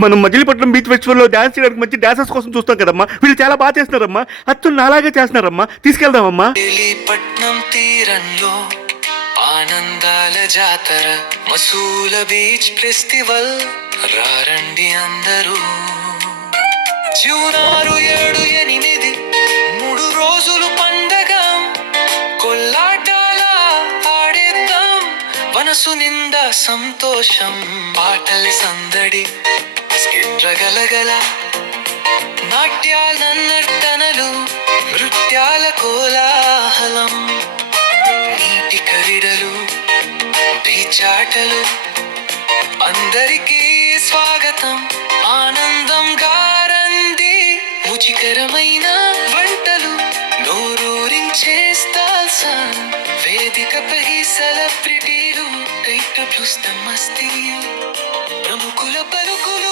మనం Machilipatnam beach ఫెస్టివల్లో dance చేయడానికి మంచి డాన్సర్స్ కోసం చూస్తాం కదమ్మా. వీళ్ళు చాలా బాగా చేస్తున్నారమ్మా. అచ్చం నాలాగే చేస్తున్నారమ్మా. తీసుకెళ్దామమ్మా. మజిలీపట్నం తీరంలో ఆనందాల జాతర మసూల బీచ్ ఫెస్టివల్ రారండి అందరూ. జూన్ 6, 7, 8 3 రోజులు పండగ. కొల్లాటాల ఆడేద్దాం, మనసు నిండా సంతోషం. పాటల సందడి, స్కిట్ గలగల, నాట్యాల నర్తనలు, నృత్యాల కోలాహలం, నీటి కరిడలు, బీచాటలు, అందరికీ స్వాగతం. ఆనందం గారంది, రుచికరమైన వంటలు, నోరూరించే స్టాల్స్, వేదికపై సెలబ్రిటీలు, టైట్ చూస్తాం మస్తీ, ప్రముఖుల పలుకులు,